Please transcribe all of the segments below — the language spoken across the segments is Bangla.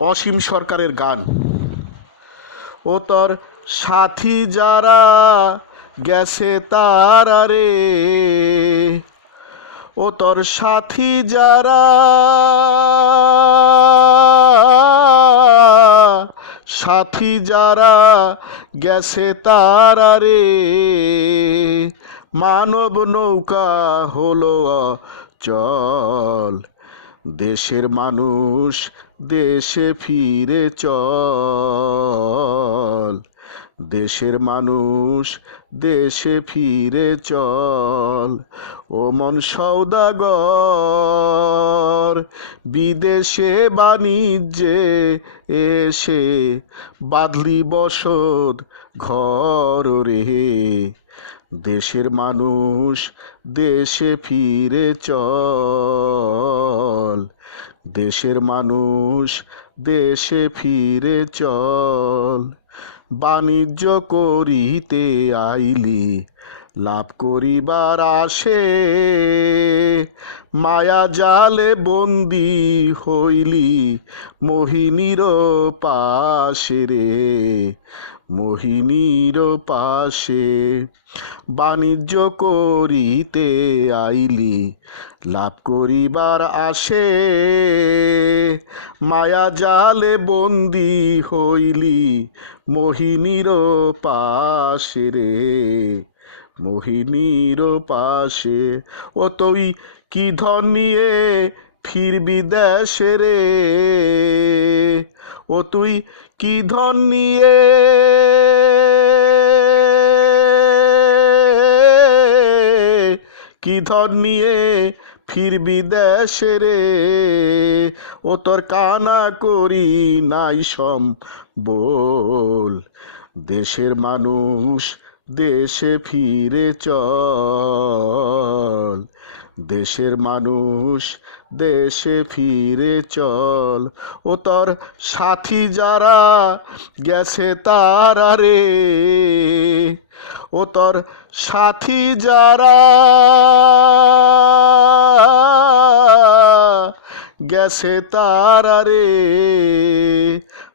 অসীম সরকারের গান। ও তোর সাথী যারা গেছে তারা রে। ও তোর সাথী যারা সাথী যারা গেছে তারা রে। মানব নৌকা হলো চল দেশের মানুষ দেশে ফিরে চল। দেশের মানুষ দেশে ফিরে চল। ও মন সৌদাগর, বিদেশে বাণিজ্যে এসে বাদলি বসত ঘর রে। দেশের মানুষ দেশে ফিরে চল। দেশের মানুষ দেশে ফিরে চল। বাণিজ্য করিতে আইলি, লাভ করিবার আসে মায়া জালে বন্দি হইলি, মোহিনীর পাশে রে। মোহিনীর পাশে বাণিজ্য করিতে আইলি, লাভ করিবার আসে। মায়া জালে বন্দি হইলি মোহিনীর পাশে রে, মোহিনীর পাশে। ও তুই কি ধন নিয়ে ফিরবি দেশে রে। ও তুই কি ধন নিয়ে? কি ধন নিয়ে ফিরবি দেশে রে? ও তোর কানা করি নাই সম বল। দেশের মানুষ দেশে ফিরে চল। দেশের মানুষ দেশে ফিরে চল। ও তোর সাথী যারা গেছে তারা রে। ও তোর সাথী যারা গেছে তারা রে।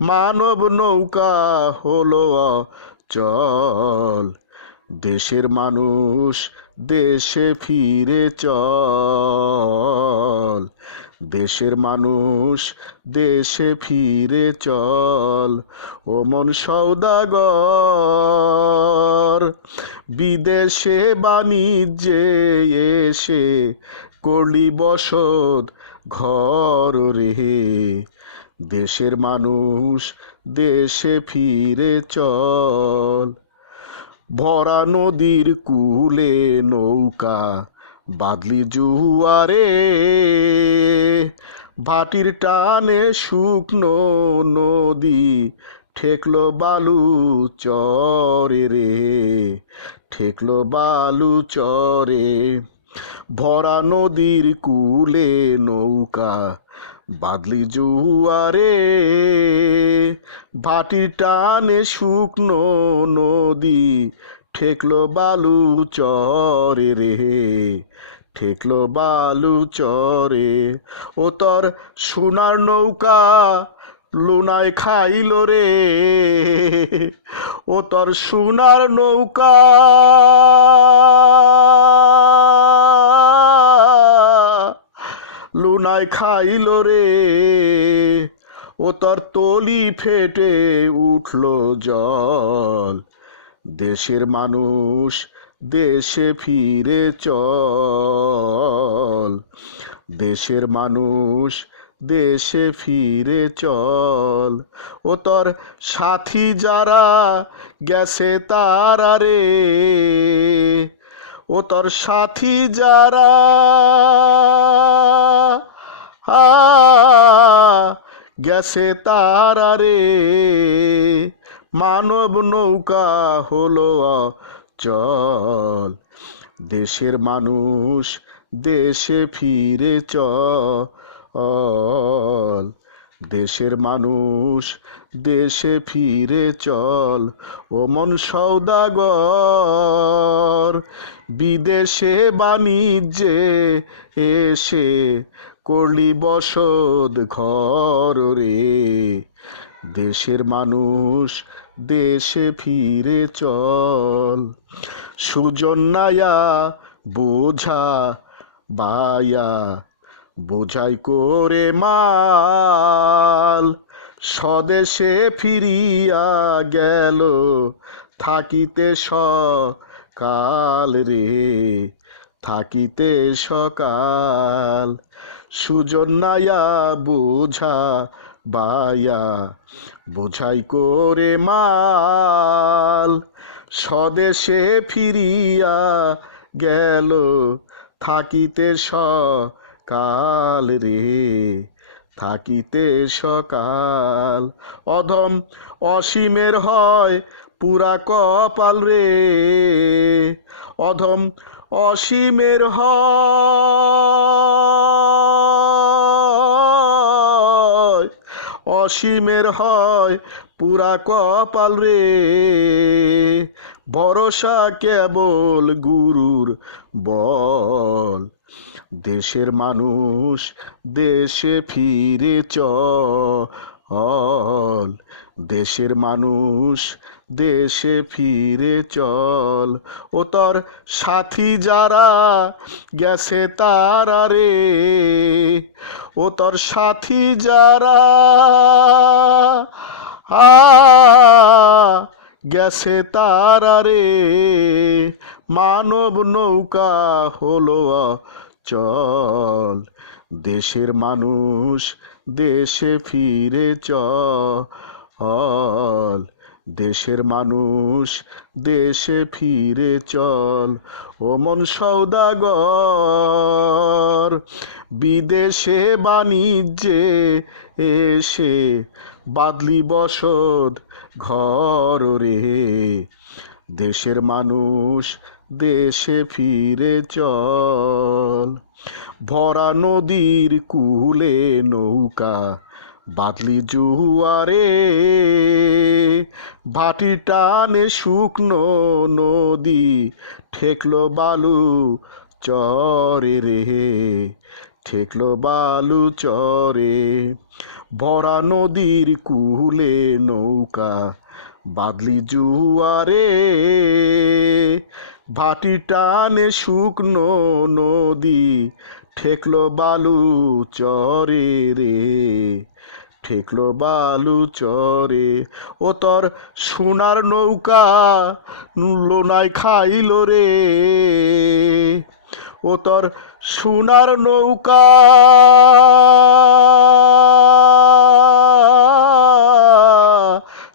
মানব নৌকা হলো চল দেশের মানুষ দেশে ফিরে চল। দেশের মানুষ দেশে ফিরে চল। ও মন সৌদাগর বিদেশে বাণিজ্যে এসে করলি বসত ঘর রে। দেশের মানুষ দেশে ফিরে চল। ভরা নদীর কুলে নৌকা, বাদলি জুয়ারে। ভাটির টানে শুকনো নদী ঠেকলো বালু চরে রে, ঠেকলো বালু চরে। ভরা নদীর কুলে নৌকা বাদলি জুয়ারে, ভাটির টানে শুকনো নদী, ঠেকলো বালু চরে রে, ঠেকলো বালু চরে। ও তোর সোনার নৌকা লুনায় খাইল রে, ও তোর সোনার নৌকা লুনায় খাইল রে। ও তোর তলি ফেটে উঠল জল। দেশের মানুষ দেশে ফিরে চল। দেশের মানুষ দেশে ফিরে চল। ও তোর সাথী যারা গেছে তারা রে। ও তোর সাথী যারা আ, গেছে তারা রে। মানব নৌকা হলো চল দেশের মানুষ দেশে ফিরে চল। দেশের মানুষ দেশে ফিরে চল, ও মন সৌদাগর। বিদেশে বাণিজ্যে এসে করলি বসত ঘর রে। দেশের মানুষ দেশে ফিরে চল। সুজন নায়া, বোঝা, বায়া বোঝাই করে মাল, স্বদেশে ফিরিয়া গেল, থাকিতে সকাল রে, থাকিতে সকাল। সুজন নায়া বোঝা বায়া, বোঝাই করে মাল, স্বদেশে ফিরিয়া গেল, থাকিতে সকাল রে। থাকিতে সকাল। অধম অসীমের হয় পুরা কপাল রে। অধম অসীমের হয় অসীমের হয় পুরা কপাল রে। ভরসা কেবল গুরুর বল। দেশের মানুষ দেশে ফিরে চল দেশের মানুষ দেশে ফিরে চল। ও তোর সাথী যারা গেছে তারা রে। ও তোর সাথী যারা আ, গেছে তারা রে। মানব নৌকা হলো চল। দেশের মানুষ দেশে ফিরে চল দেশের মানুষ দেশে ফিরে চল। ও মন সৌদাগর বিদেশে বাণিজ্যে এসে বাদলি বসত ঘর রে। দেশের মানুষ দেশে ফিরে চল। ভরা নদীর কুলে নৌকা, বাদলি জুয়ারে। ভাটি টানে শুকনো নদী, ঠেকলো বালু চরে রে। ঠেকলো বালু চরে, ভরা নদীর কুলে নৌকা বাদলি জুয়ারে, ভাটি টানে শুকনো নদী, ঠেকলো বালু চরে রে, ঠেকলো বালু চরে। ও তোর সোনার নৌকা লোনায় খাইল রে, ও তোর সোনার নৌকা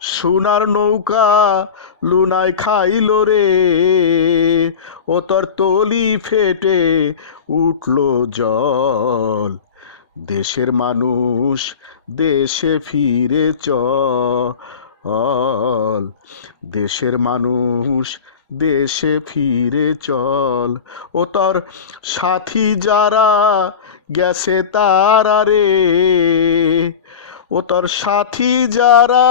সোনার নৌকা লুনায় খাইল রে। ও তলি ফেটে উঠল জল। দেশের মানুষ দেশে ফিরে চল। দেশের মানুষ দেশে ফিরে চল। ও তোর সাথী যারা গেছে তারা রে। ও তোর সাথী যারা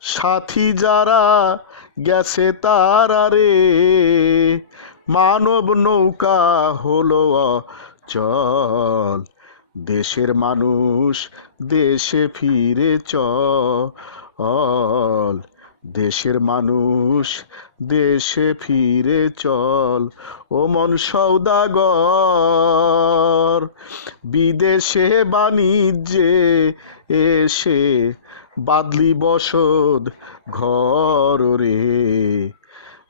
সাথী যারা গেছে তারা রে, মানব নৌকা হলো চল দেশের মানুষ দেশে ফিরে চল। দেশের মানুষ দেশে ফিরে চল, ও মন সৌদাগর। বিদেশে বাণিজ্যে এসে বাদলি বসত ঘর রে।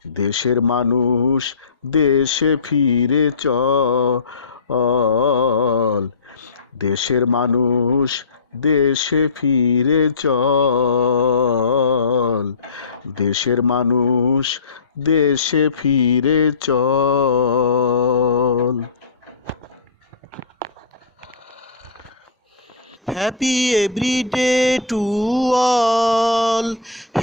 দেশের মানুষ দেশে ফিরে চল, দেশের মানুষ দেশে ফিরে চল। দেশের মানুষ দেশে ফিরে চল। Happy everyday to all